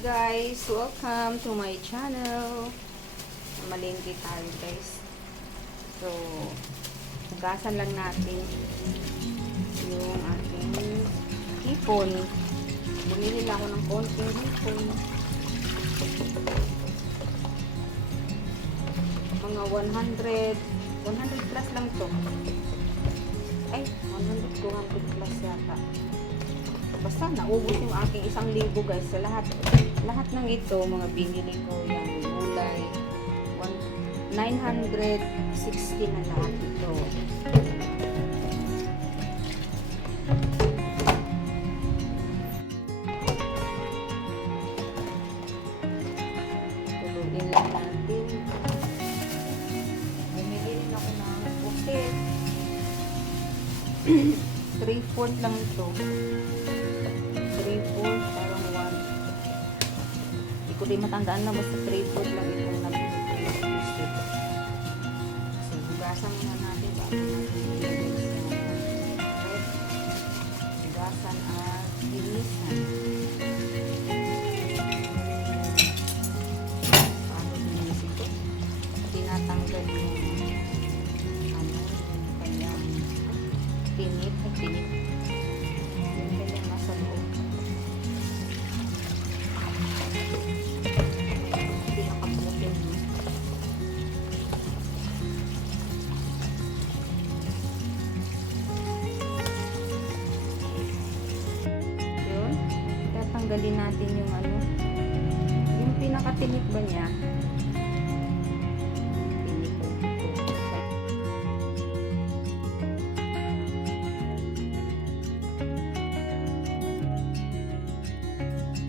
guys! Welcome to my channel. Malingki tayo guys. So, hugasan lang natin yung ating hipon. Bumili lang ako ng konting hipon. Mga 100 plus lang to. Ay, 100, 200 plus yata. Basta naubos yung aking 1,000 guys sa lahat ng ito mga binili ko yung gulay 960 na lahat ito. Tuluin lang natin. Bumili rin ako ng pusit. 3/4 lang ito. 3/4 parang 1. Hindi ko din matandaan na basta 3/4 lang itong nabili ko yung pusit. So, hugasan muna natin bago natin ilagay sa red. Hugasan at linisan. Paano linis ito? Tinatanggal yung kanyang tinit. Yung kanyang nasa loob. Tanggalin natin yung yung pinakatinik ba niya.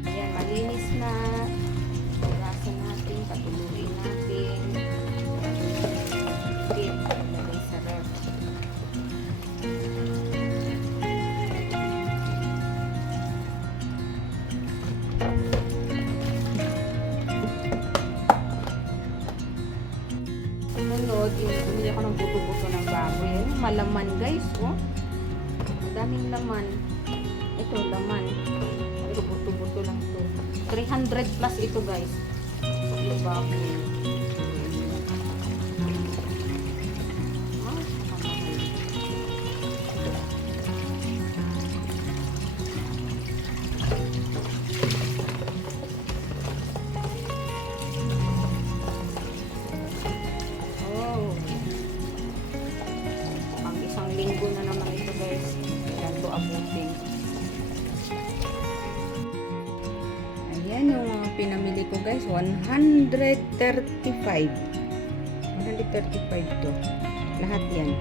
Ayan, malinis na. Hugasan natin, patuluin natin. Ilagay sa ref. Sunod, yung bumili ako ng buto-buto ng baboy. Yan, malaman guys, oh. Ang daming laman. Ito, laman. Ito, buto-buto lang ito. 300 plus ito guys. Yung baboy. Linggo na naman ito guys. Ayan to abutin. Ayan yung pinamili ko guys. 135 to. Lahat yan.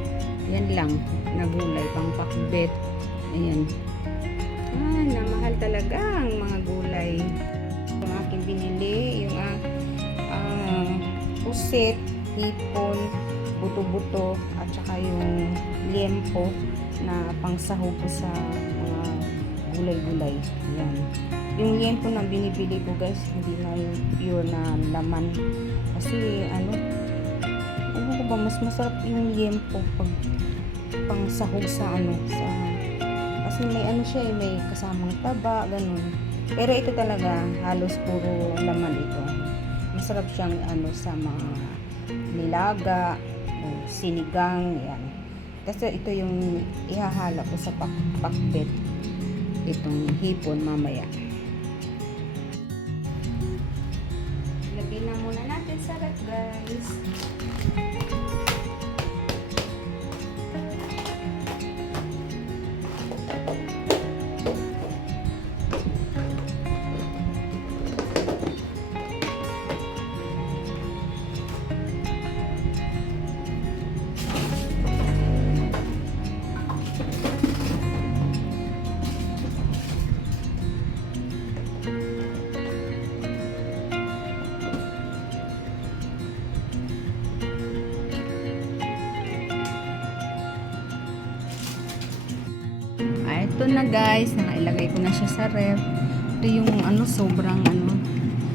Yan lang. Nagulay. Pang pakbet. Ayan. Namahal talaga ang mga gulay. Yung aking binili. Yung pusit, hipon, buto-buto at saka yung liempo na pangsahog ko sa mga gulay-gulay. Yan. Yung liempo na binibili ko guys, hindi na yung pure na laman. Kasi ano ko ba, mas masarap yung liempo pag pangsahog sa kasi may siya may kasamang taba, ganun. Pero ito talaga halos puro laman ito. Masarap siyang sa mga nilaga, sinigang, yan. Kasi ito yung ihahala ko sa pakbet. Itong hipon mamaya. Lagyan na muna natin sa ref, guys. Ito na guys, nakailagay ko na siya sa ref. Ito yung sobrang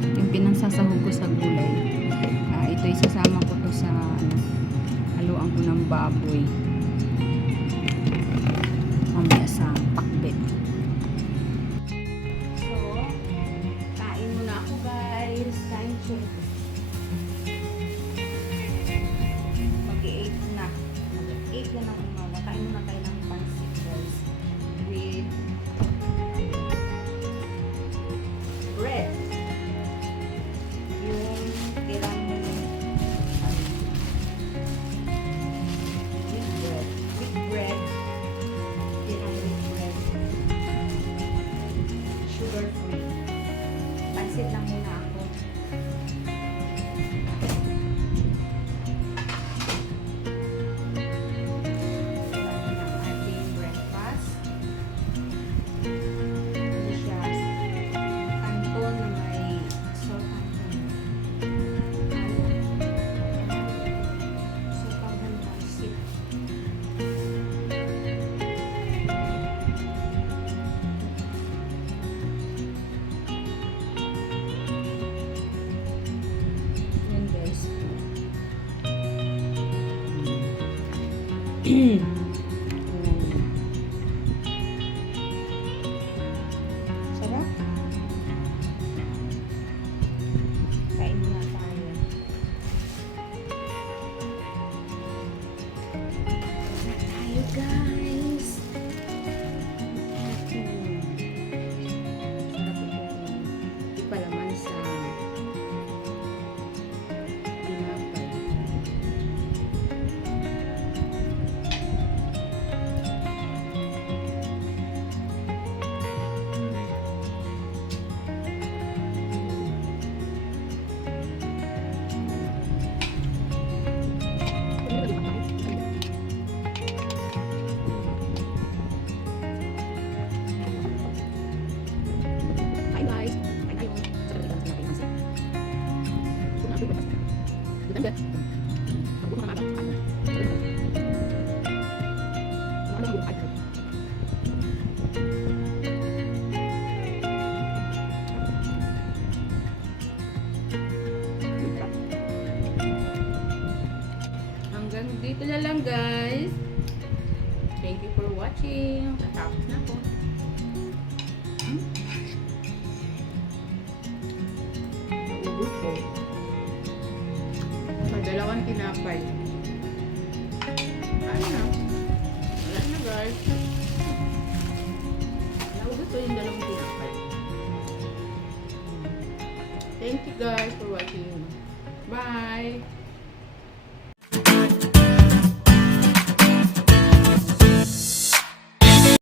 yung pinansasahog ko sa gulay. Ito isasama ko to sa haluan ko ng baboy. Mamaya sa pakbet. So, kain muna Sarap. Kain na tayo. Tayo guys. Sarap ito. Hindi pala man sa tinapay. Hi guys. Kain tayo. Sarap ito. Sarap ito. Hanggang dito na lang guys. Thank you for watching. Tatapos na po. Naubos ko. Dalawang tinapay. Ano na? Wala na guys. Naubos ko yung dalawang tinapay. Thank you guys for watching.